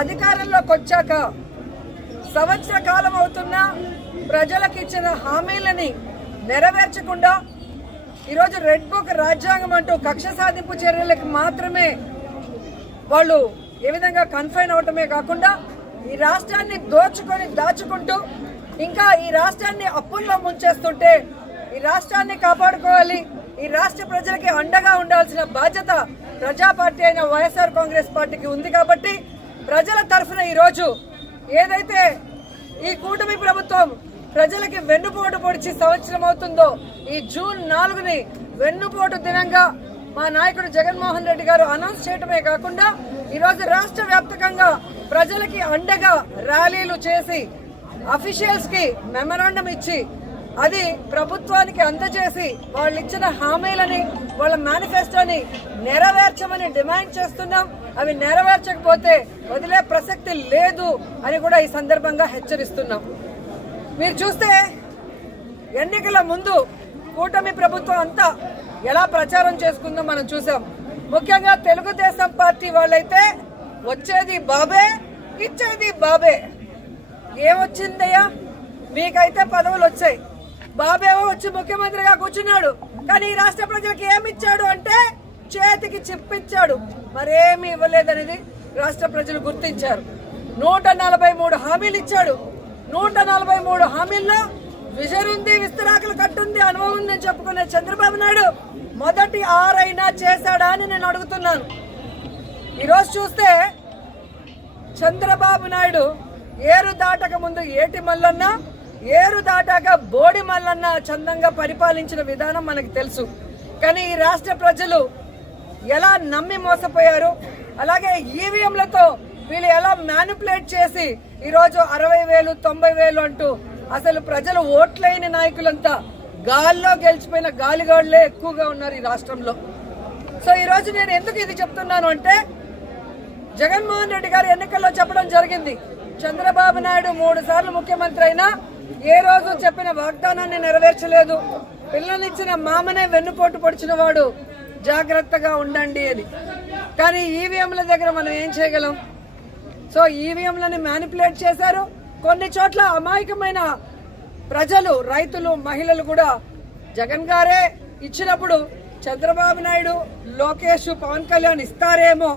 అధికారంలోకి వచ్చాక సంవత్సర కాలం అవుతున్నా ప్రజలకు ఇచ్చిన హామీలని నెరవేర్చకుండా ఈరోజు రెడ్ బుక్ రాజ్యాంగం అంటూ కక్ష సాధింపు చర్యలకు మాత్రమే వాళ్ళు ఏ విధంగా కన్ఫైన్ అవటమే కాకుండా ఈ రాష్ట్రాన్ని దోచుకొని దాచుకుంటూ ఇంకా ఈ రాష్ట్రాన్ని అప్పుల్లో ముంచేస్తుంటే ఈ రాష్ట్రాన్ని కాపాడుకోవాలి, ఈ రాష్ట్ర ప్రజలకి అండగా ఉండాల్సిన బాధ్యత ప్రజా పార్టీ అయిన వైఎస్ఆర్ కాంగ్రెస్ పార్టీకి ఉంది. కాబట్టి ప్రజల తరఫున ఈరోజు ఏదైతే ఈ కూటమి ప్రభుత్వం ప్రజలకి వెన్నుపోటు పొడిచి సంవత్సరం అవుతుందో ఈ జూన్ 4ని వెన్నుపోటు దినంగా మా నాయకుడు జగన్మోహన్ రెడ్డి గారు అనౌన్స్ చేయటమే కాకుండా ఈరోజు రాష్ట్ర వ్యాప్తంగా ప్రజలకి అండగా ర్యాలీలు చేసి అఫీషియల్స్ కి మెమరాండం ఇచ్చి అది ప్రభుత్వానికి అందజేసి వాళ్ళు ఇచ్చిన హామీలని వాళ్ళ మేనిఫెస్టోని నెరవేర్చమని డిమాండ్ చేస్తున్నాం. అవి నెరవేర్చకపోతే వదిలే ప్రసక్తి లేదు అని కూడా ఈ సందర్భంగా హెచ్చరిస్తున్నాం. మీరు చూస్తే ఎన్నికల ముందు కూటమి ప్రభుత్వం అంతా ఎలా ప్రచారం చేసుకుందో మనం చూసాం. ముఖ్యంగా తెలుగుదేశం పార్టీ వాళ్ళైతే వచ్చేది బాబే, ఇచ్చేది బాబే. ఏమొచ్చిందయ్యా? మీకైతే పదవులు వచ్చాయి, బాబేవో వచ్చి ముఖ్యమంత్రిగా కూర్చున్నాడు. కానీ ఈ రాష్ట్ర ప్రజలకు ఏమిచ్చాడు అంటే చేతికి చిప్పిచ్చాడు, మరేమి ఇవ్వలేదనేది రాష్ట్ర ప్రజలు గుర్తించారు. 143 హామీలు ఇచ్చాడు. 143 హామీల్లో విజన్ ఉంది, విస్తరాకులు కట్టుంది, అనుభవం ఉందని చెప్పుకునే చంద్రబాబు నాయుడు మొదటి 6 అయినా చేశాడా అని నేను అడుగుతున్నాను. ఈరోజు చూస్తే చంద్రబాబు నాయుడు ఏరు దాటక ముందు ఏటి మల్లన్న, ఏరు దాటాక బోడి మల్లన్న చందంగా పరిపాలించిన విధానం మనకు తెలుసు. కానీ ఈ రాష్ట్ర ప్రజలు ఎలా నమ్మి మోసపోయారు, అలాగే ఈవీఎంలతో వీళ్ళు ఎలా మ్యానిపులేట్ చేసి ఈరోజు 60,000 90,000 అంటూ అసలు ప్రజలు ఓట్లేని నాయకులంతా గాల్లో గెలిచిపోయిన గాలిగాళ్లే ఎక్కువగా ఉన్నారు ఈ రాష్ట్రంలో. సో ఈరోజు నేను ఎందుకు ఇది చెప్తున్నాను అంటే జగన్మోహన్ రెడ్డి గారు ఎన్నికల్లో చెప్పడం జరిగింది, చంద్రబాబు నాయుడు 3 సార్లు ముఖ్యమంత్రి అయినా ఏ రోజు చెప్పిన వాగ్దానాన్ని నెరవేర్చలేదు, పిల్లనిచ్చిన మామనే వెన్నుపోటు పొడిచిన వాడు, జాగ్రత్తగా ఉండండి అని. కానీ ఈవీఎంల దగ్గర మనం ఏం చేయగలం? సో ఈవీఎంలని మ్యానిపులేట్ చేశారు. కొన్ని చోట్ల అమాయకమైన ప్రజలు, రైతులు, మహిళలు కూడా జగన్ గారే ఇచ్చినప్పుడు చంద్రబాబు నాయుడు, లోకేష్, పవన్ కళ్యాణ్ ఇస్తారేమో,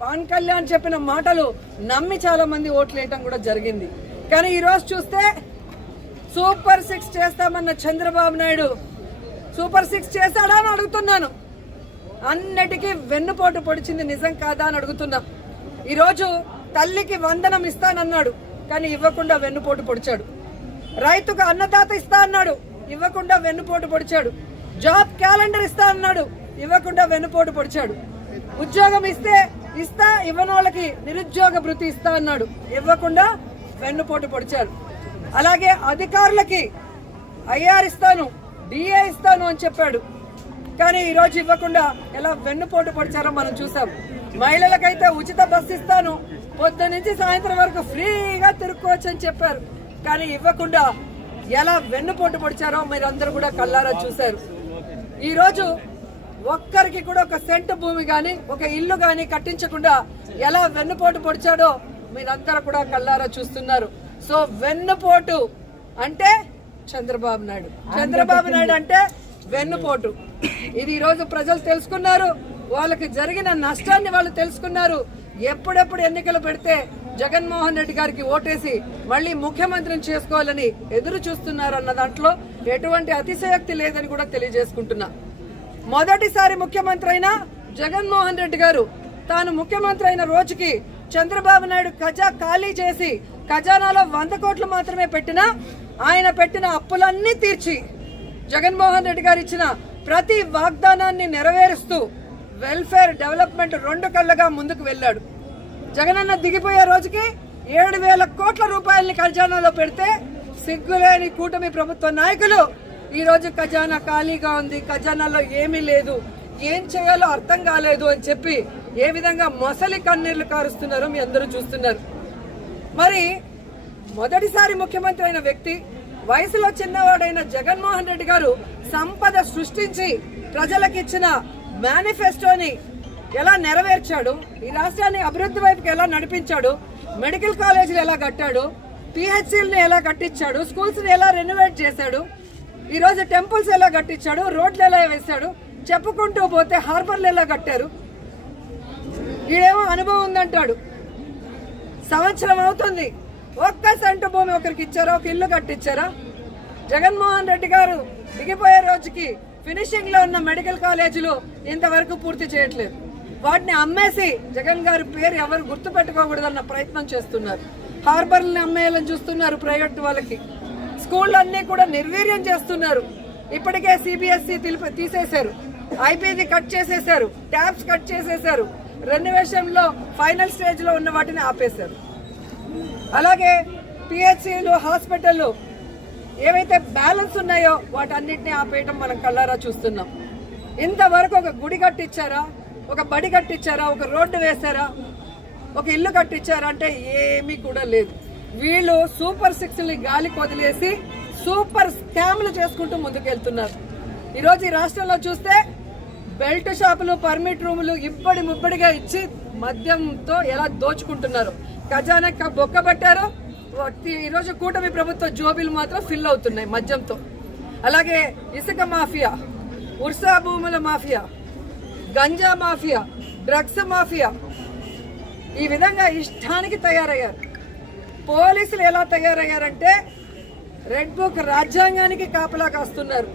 పవన్ కళ్యాణ్ చెప్పిన మాటలు నమ్మి చాలా మంది ఓట్లు వేయటం కూడా జరిగింది. కానీ ఈరోజు చూస్తే సూపర్ 6 చేస్తామన్న చంద్రబాబు నాయుడు సూపర్ 6 చేశాడా అని అడుగుతున్నాను. అన్నిటికీ వెన్నుపోటు పొడిచింది నిజం కాదా అని అడుగుతున్నా. ఈరోజు తల్లికి వందనం ఇస్తానన్నాడు, కానీ ఇవ్వకుండా వెన్నుపోటు పొడిచాడు. రైతుకు అన్నదాత ఇస్తా అన్నాడు, ఇవ్వకుండా వెన్నుపోటు పొడిచాడు. జాబ్ క్యాలెండర్ ఇస్తా అన్నాడు, ఇవ్వకుండా వెన్నుపోటు పొడిచాడు. ఉద్యోగం ఇస్తా ఇవ్వని వాళ్ళకి నిరుద్యోగ భృతి ఇస్తా అన్నాడు, ఇవ్వకుండా వెన్నుపోటు పొడిచాడు. అలాగే అధికారులకి ఐఆర్ ఇస్తాను, డిఏ ఇస్తాను అని చెప్పాడు, కానీ ఈరోజు ఇవ్వకుండా ఎలా వెన్నుపోటు పొడిచారో మనం చూసాం. మహిళలకైతే ఉచిత బస్సు ఇస్తాను, పొద్దు నుంచి సాయంత్రం వరకు ఫ్రీగా తిరుక్కోవచ్చు అని చెప్పారు, కానీ ఇవ్వకుండా ఎలా వెన్నుపోటు పొడిచారో మీరు అందరూ కూడా కళ్ళారా చూశారు. ఈరోజు ఒక్కరికి కూడా ఒక సెంటు భూమి గాని, ఒక ఇల్లు గాని కట్టించకుండా ఎలా వెన్నుపోటు పొడిచాడో మీరందరూ కూడా కళ్ళారా చూస్తున్నారు. సో వెన్నుపోటు అంటే చంద్రబాబు నాయుడు, చంద్రబాబు నాయుడు అంటే వెన్నుపోటు. ఇది ఈరోజు ప్రజలు తెలుసుకున్నారు, వాళ్ళకి జరిగిన నష్టాన్ని వాళ్ళు తెలుసుకున్నారు. ఎప్పుడెప్పుడు ఎన్నికలు పెడితే జగన్మోహన్ రెడ్డి గారికి ఓటేసి మళ్ళీ ముఖ్యమంత్రిని చేసుకోవాలని ఎదురు చూస్తున్నారు అన్న దాంట్లో ఎటువంటి అతిశయోక్తి లేదని కూడా తెలియజేసుకుంటున్నా. మొదటిసారి ముఖ్యమంత్రి అయిన జగన్మోహన్ రెడ్డి గారు తాను ముఖ్యమంత్రి అయిన రోజుకి చంద్రబాబు నాయుడు ఖజా ఖాళీ చేసి ఖజానాలో 100 కోట్లు మాత్రమే పెట్టినా ఆయన పెట్టిన అప్పులన్నీ తీర్చి జగన్మోహన్ రెడ్డి గారు ఇచ్చిన ప్రతి వాగ్దానాన్ని నెరవేరుస్తూ వెల్ఫేర్ డెవలప్మెంట్ 2 కళ్ళగా ముందుకు వెళ్ళాడు. జగనన్న దిగిపోయే రోజుకి 7,000 కోట్ల రూపాయలని ఖజానాలో పెడితే సిగ్గులేని కూటమి ప్రభుత్వ నాయకులు ఈ రోజు ఖజానా ఖాళీగా ఉంది, ఖజానాలో ఏమీ లేదు, ఏం చేయాలో అర్థం కాలేదు అని చెప్పి ఏ విధంగా మొసలి కన్నీళ్లు కారుస్తున్నారో మీ అందరూ చూస్తున్నారు. మరి మొదటిసారి ముఖ్యమంత్రి అయిన వ్యక్తి, వయసులో చిన్నవాడైన జగన్మోహన్ రెడ్డి గారు సంపద సృష్టించి ప్రజలకిచ్చిన మేనిఫెస్టోని ఎలా నెరవేర్చాడు, ఈ రాష్ట్రాన్ని అభివృద్ధి వైపుకి ఎలా నడిపించాడు, మెడికల్ కాలేజీలు ఎలా కట్టాడు, పిహెచ్సిల్ని ఎలా కట్టించాడు, స్కూల్స్ని ఎలా రెనోవేట్ చేశాడు, ఈరోజు టెంపుల్స్ ఎలా కట్టించాడు, రోడ్లు ఎలా వేశాడు, చెప్పుకుంటూ పోతే హార్బర్లు ఎలా కట్టారు. ఈడేమో అనుభవం ఉందంటాడు. సంవత్సరం అవుతుంది, ఒక్క సెంటు భూమి ఒకరికి ఇచ్చారా, ఒక ఇల్లు కట్టించారా? జగన్మోహన్ రెడ్డి గారు దిగిపోయే రోజుకి ఫినిషింగ్ లో ఉన్న మెడికల్ కాలేజీలు ఇంతవరకు పూర్తి చేయట్లేదు. వాటిని అమ్మేసి జగన్ గారి పేరు ఎవరు గుర్తు పెట్టుకోకూడదన్న ప్రయత్నం చేస్తున్నారు. హార్బర్లని అమ్మేయాలని చూస్తున్నారు ప్రైవేట్ వాళ్ళకి. స్కూళ్ళన్నీ కూడా నిర్వీర్యం చేస్తున్నారు. ఇప్పటికే సిబిఎస్ఈ తీసేశారు, ఐపీది కట్ చేసేశారు, ట్యాబ్స్ కట్ చేసేశారు, రెనోవేషన్ లో ఫైనల్ స్టేజ్ లో ఉన్న వాటిని ఆపేశారు. అలాగే పిహెచ్సిలు, హాస్పిటల్ ఏవైతే బ్యాలెన్స్ ఉన్నాయో వాటన్నిటిని ఆపేయటం మనం కళ్ళారా చూస్తున్నాం. ఇంతవరకు ఒక గుడి కట్టించారా, ఒక బడి కట్టించారా, ఒక రోడ్డు వేశారా, ఒక ఇల్లు కట్టించారా అంటే ఏమీ కూడా లేదు. వీళ్ళు సూపర్ 6ని గాలికి వదిలేసి సూపర్ స్కామ్లు చేసుకుంటూ ముందుకెళ్తున్నారు. ఈరోజు ఈ రాష్ట్రంలో చూస్తే బెల్ట్ షాపులు, పర్మిట్ రూములు ఇబ్బడి ముబ్బడిగా ఇచ్చి మద్యంతో ఎలా దోచుకుంటున్నారు. ఖజానా బొక్కబట్టారు. ఈరోజు కూటమి ప్రభుత్వ జోబీలు మాత్రం ఫిల్ అవుతున్నాయి మద్యంతో. అలాగే ఇసుక మాఫియా, ఉర్సా భూముల mafia, ganja mafia, drugs mafia, ఈ విధంగా ఇష్టానికి తయారయ్యారు. పోలీసులు ఎలా తయారయ్యారంటే రెడ్ బుక్ రాజ్యాంగానికి కాపలా కాస్తున్నారు.